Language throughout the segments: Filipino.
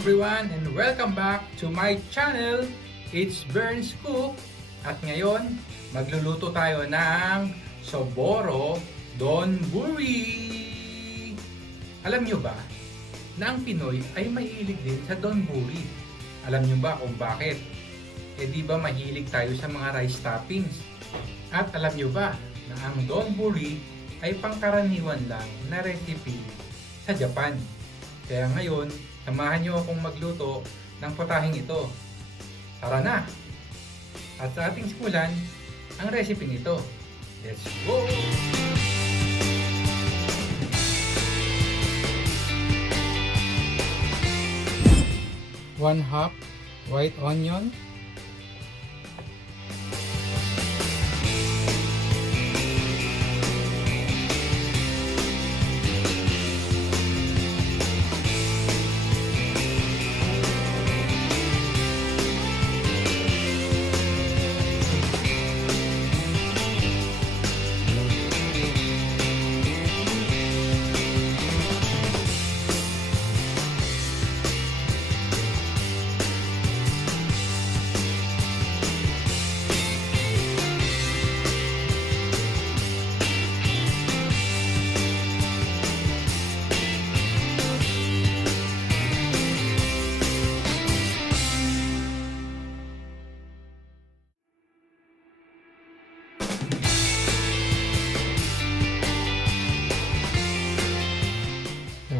everyone and welcome back to my channel. It's Berns Cook at ngayon magluluto tayo ng Soboro Donburi. Alam nyo ba na ang Pinoy ay mahilig din sa Donburi? Alam nyo ba kung bakit? Di ba mahilig tayo sa mga rice toppings? At alam nyo ba na ang Donburi ay pangkaraniwan lang na recipe sa Japan? Kaya ngayon, samahan nyo akong magluto ng potaheng ito. Tara na! At sa ating simulan, ang recipe nito. Let's go! 1/2 white onion,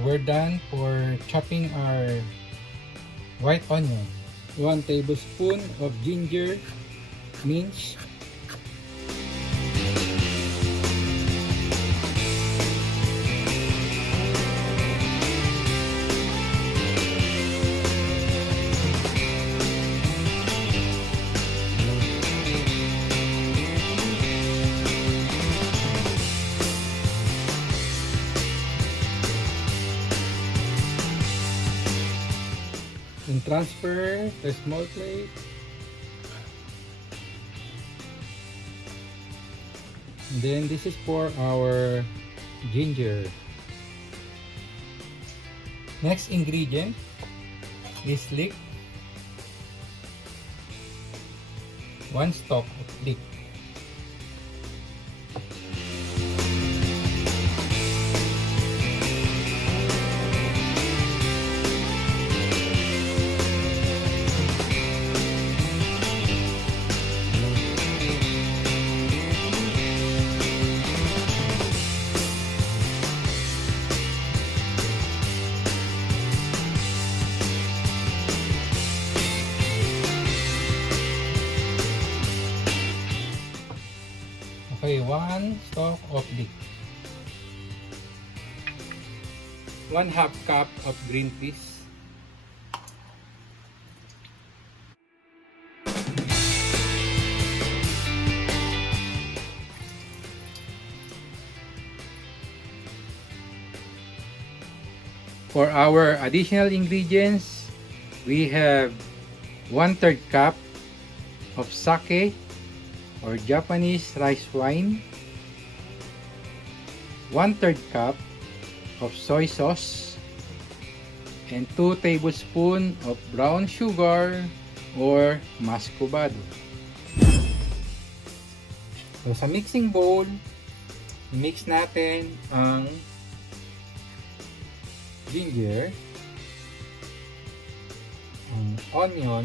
we're done for chopping our white onion. 1 tablespoon of ginger minced, and transfer the small plate. And then this is for our ginger. Next ingredient is leek. 1 stalk of leek. Okay, 1 stalk of leek, 1/2 cup of green peas, for our additional ingredients, we have 1/3 cup of sake or Japanese rice wine, 1/3 cup of soy sauce, and 2 tablespoons of brown sugar or mascovado. So sa mixing bowl, mix natin ang ginger, ang onion,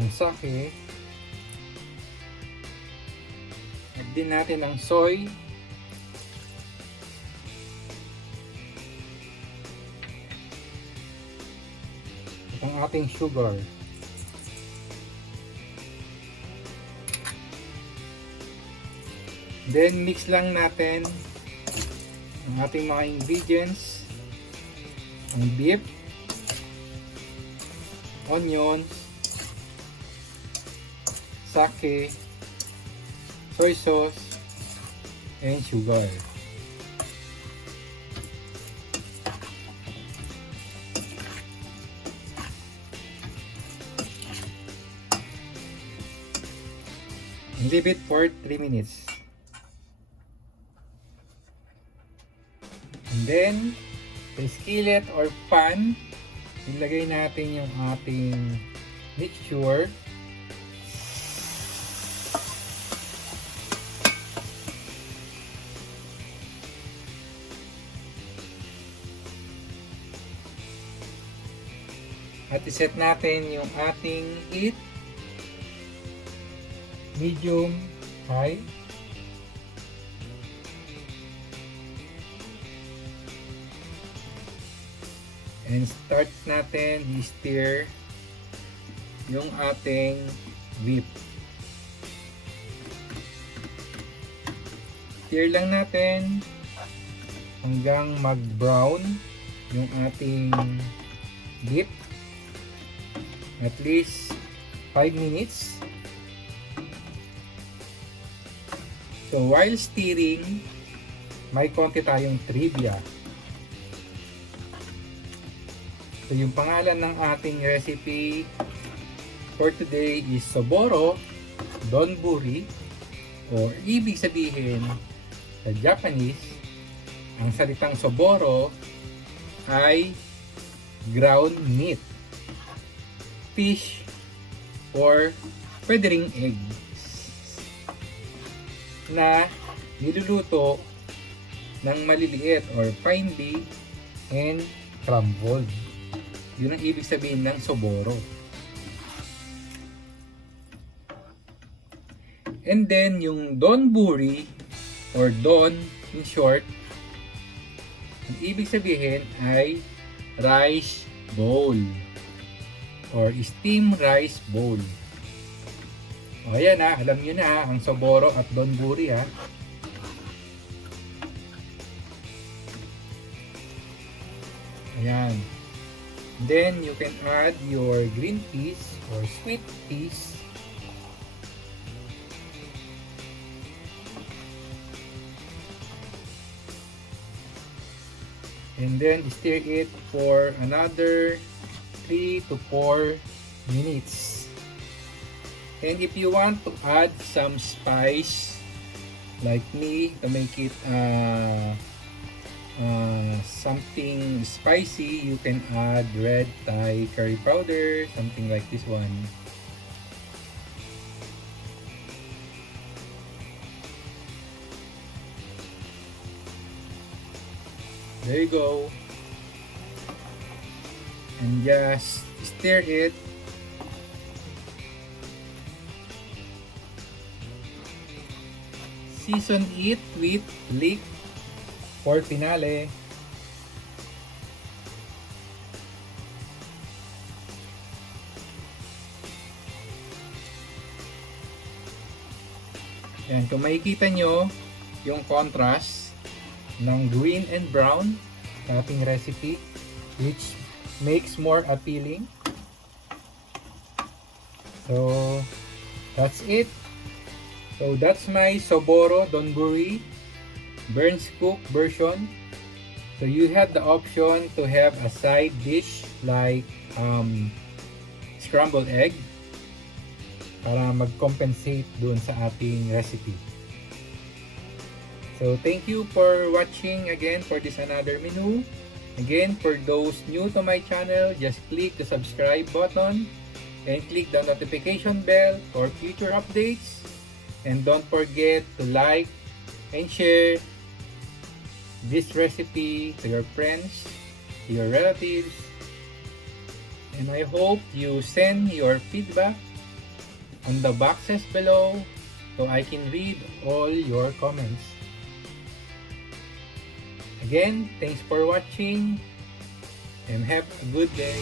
ang sake, at din natin ang soy, at ang ating sugar. Then mix lang natin ang ating mga ingredients, ang beef, onions, sake, soy sauce, and sugar. Leave it for 3 minutes. And then, sa skillet or pan, ilagay natin yung ating mixture. At iset natin yung ating heat, medium, high. And start natin i-stir yung ating whip. Stir lang natin hanggang mag-brown yung ating beef. At least 5 minutes. So while stirring, may konti tayong trivia. So yung pangalan ng ating recipe for today is Soboro Donburi, or ibig sabihin sa Japanese, ang salitang Soboro ay ground meat, fish, or pwede ring eggs na niluluto ng maliliit or finely and crumbled. Yun ang ibig sabihin ng Soboro. And then yung donburi or don in short, ang ibig sabihin ay rice bowl or steam rice bowl. O ayan ha, alam nyo na ang Soboro at donburi ha. Ayan. Then you can add your green peas or sweet peas. And then stir it for another 3 to 4 minutes. And if you want to add some spice like me to make it something spicy, you can add red Thai curry powder, something like this one. There you go. And just stir it. Season it with leek for finale. Yan, kung makikita nyo yung contrast ng green and brown sa ating recipe, which makes more appealing. So that's it. So that's my Soboro Donburi Berns cook version. So you have the option to have a side dish like scrambled egg para mag-compensate dun sa ating recipe. So thank you for watching again for this another menu. Again, for those new to my channel, just click the subscribe button and click the notification bell for future updates. And don't forget to like and share this recipe to your friends, to your relatives. And I hope you send your feedback on the boxes below so I can read all your comments. Again, thanks for watching and have a good day.